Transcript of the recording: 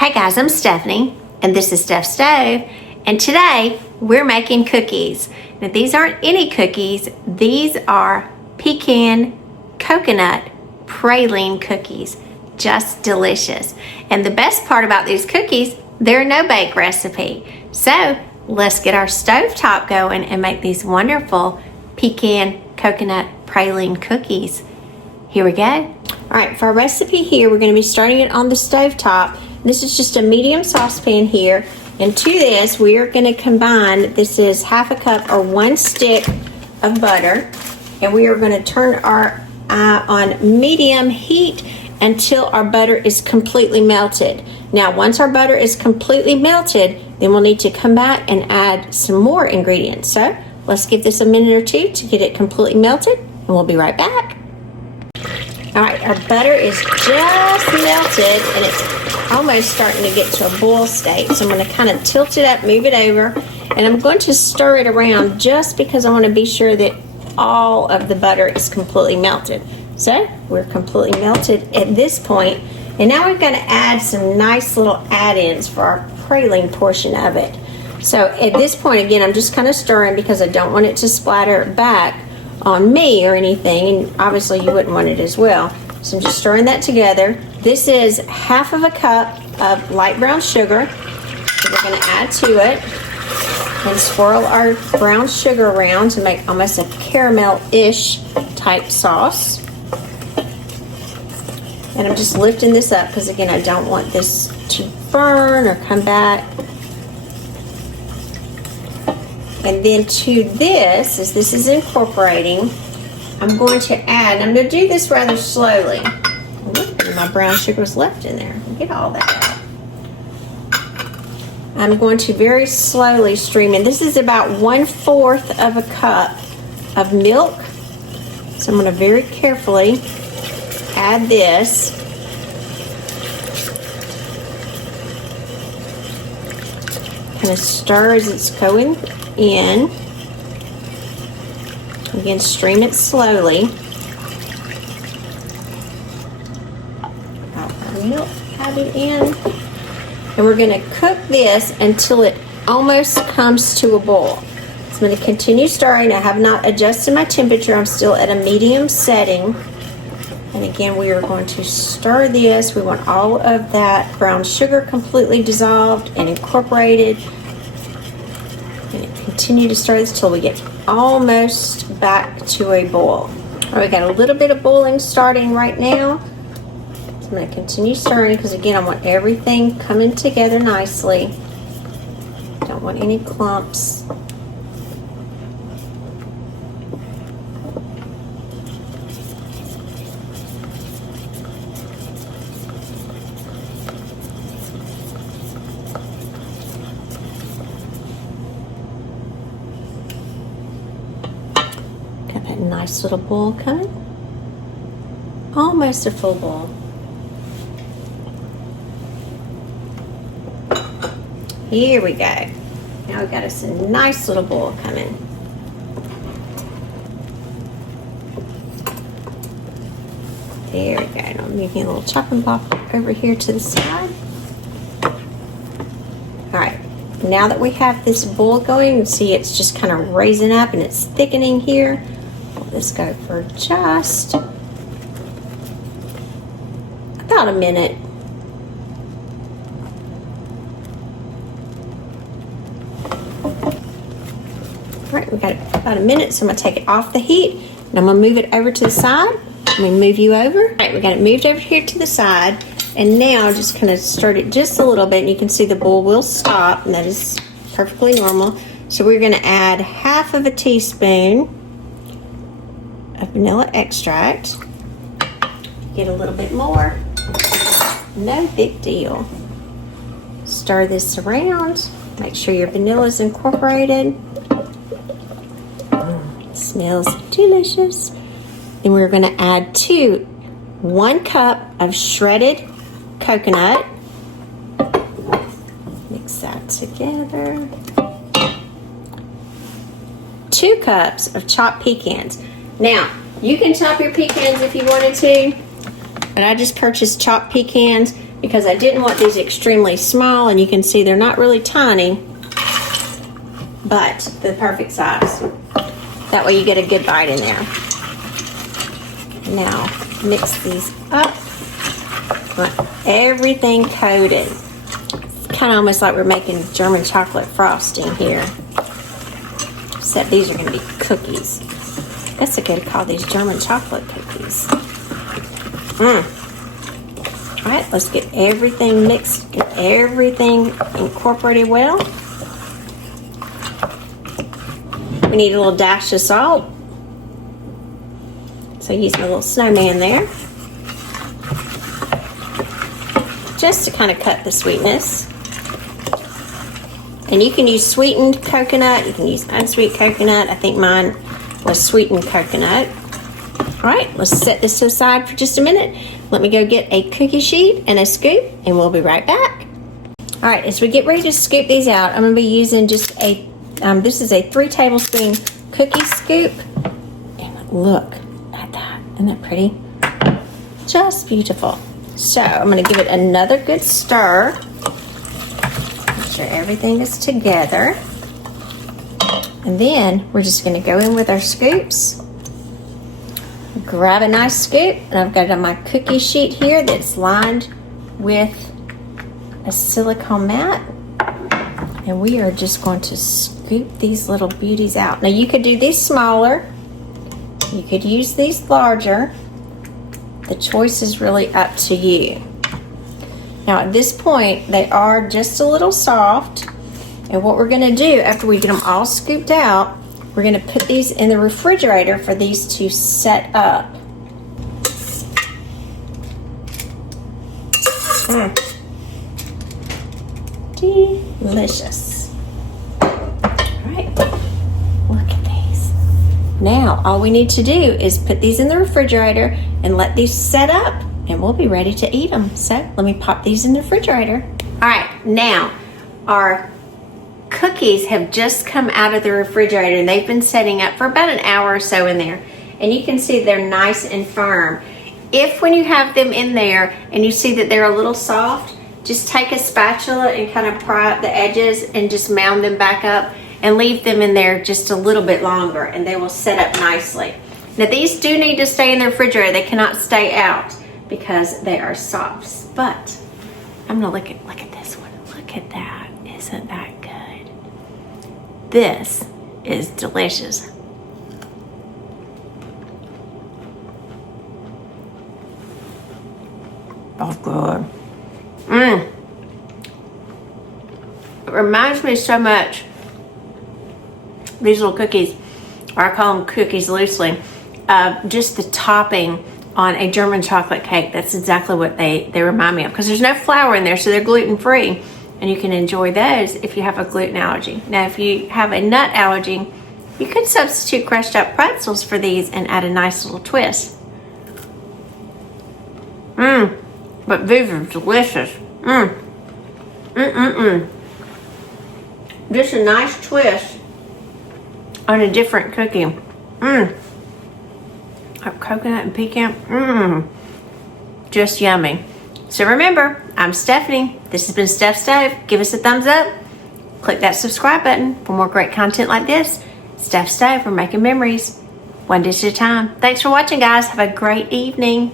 Hey guys, I'm Stephanie, and this is Steph Stove, and today we're making cookies. Now these aren't any cookies, these are pecan coconut praline cookies. Just delicious. And the best part about these cookies, they're a no-bake recipe. So let's get our stovetop going and make these wonderful pecan coconut praline cookies. Here we go. All right, for our recipe here, we're going to be starting it on the stovetop. This is just a medium saucepan here, and to this we are going to combine, this is half a cup or 1 stick of butter, and we are going to turn our on medium heat until our butter is completely melted. Now once our butter is completely melted, then we'll need to come back and add some more ingredients. So let's give this a minute or two to get it completely melted, and we'll be right back. All right, our butter is just melted and it's almost starting to get to a boil state. So I'm going to kind of tilt it up, move it over, and I'm going to stir it around just because I want to be sure that all of the butter is completely melted. So we're completely melted at this point, and now we're going to add some nice little add-ins for our praline portion of it. So at this point, again, I'm just kind of stirring because I don't want it to splatter back on me or anything, and obviously you wouldn't want it as well. So I'm just stirring that together. This is half of a cup of light brown sugar that we're going to add to it, and swirl our brown sugar around to make almost a caramel-ish type sauce. And I'm just lifting this up because again, I don't want this to burn or come back. And then to this, as this is incorporating, I'm going to add, I'm going to do this rather slowly. My brown sugar was left in there. Get all that out. I'm going to very slowly stream in. This is about 1/4 of a cup of milk. So I'm going to very carefully add this. Kind of stir as it's going in. Again, stream it slowly. Milk added in, and we're going to cook this until it almost comes to a boil. So I'm going to continue stirring. I have not adjusted my temperature. I'm still at a medium setting, and again we are going to stir this. We want all of that brown sugar completely dissolved and incorporated, and continue to stir this till we get almost back to a boil. All right, we got a little bit of boiling starting right now. I'm going to continue stirring because again I want everything coming together nicely. Don't want any clumps. Got that nice little boil coming. Almost a full boil. Here we go. Now we've got us a nice little bowl coming. There we go. And I'm moving a little chopping block over here to the side. Alright, now that we have this bowl going, you see it's just kind of raising up and it's thickening here. Let this go for just about a minute. Alright, we've got about a minute, so I'm going to take it off the heat and I'm going to move it over to the side. Let me move you over. Alright, we got it moved over here to the side, and now just kind of stir it just a little bit, and you can see the bowl will stop, and that is perfectly normal. So we're going to add half of a teaspoon of vanilla extract. Get a little bit more. No big deal. Stir this around. Make sure your vanilla is incorporated. Smells delicious. Then we're going to add 1 cup of shredded coconut. Mix that together. 2 cups of chopped pecans. Now, you can chop your pecans if you wanted to, but I just purchased chopped pecans. because I didn't want these extremely small, and you can see they're not really tiny, but the perfect size. That way you get a good bite in there. Now, mix these up. Want everything coated. It's kind of almost like we're making German chocolate frosting here. Except these are going to be cookies. I guess I could call these German chocolate cookies. All right, let's get everything mixed, get everything incorporated well. We need a little dash of salt. So use my little snowman there. Just to kind of cut the sweetness. And you can use sweetened coconut, you can use unsweet coconut. I think mine was sweetened coconut. All right, let's set this aside for just a minute. Let me go get a cookie sheet and a scoop, and we'll be right back. All right, as we get ready to scoop these out, I'm gonna be using just a, this is a 3 tablespoon cookie scoop. And look at that, isn't that pretty? Just beautiful. So I'm gonna give it another good stir. Make sure everything is together. And then we're just gonna go in with our scoops. Grab a nice scoop, and I've got it on my cookie sheet here that's lined with a silicone mat. And we are just going to scoop these little beauties out. Now you could do these smaller. You could use these larger. The choice is really up to you. Now at this point, they are just a little soft. And what we're gonna do after we get them all scooped out, we're gonna put these in the refrigerator for these to set up. Delicious. All right, look at these. Now, all we need to do is put these in the refrigerator and let these set up, and we'll be ready to eat them. So let me pop these in the refrigerator. All right, now our cookies have just come out of the refrigerator, and they've been setting up for about an hour or so in there. And you can see they're nice and firm. If when you have them in there and you see that they're a little soft, just take a spatula and kind of pry up the edges and just mound them back up and leave them in there just a little bit longer, and they will set up nicely. Now these do need to stay in the refrigerator. They cannot stay out because they are soft. But I'm gonna look at this one. Look at that. Isn't that good? This is delicious. Oh, good. It reminds me so much, these little cookies, or I call them cookies loosely, just the topping on a German chocolate cake. That's exactly what they remind me of, because there's no flour in there, so they're gluten-free, and you can enjoy those if you have a gluten allergy. Now, if you have a nut allergy, you could substitute crushed up pretzels for these and add a nice little twist. But these are delicious. Just a nice twist on a different cookie. Like coconut and pecan. Just yummy. So remember, I'm Stephanie. This has been Steph Stove. Give us a thumbs up. Click that subscribe button for more great content like this. Steph Stove, we're making memories one dish at a time. Thanks for watching, guys. Have a great evening.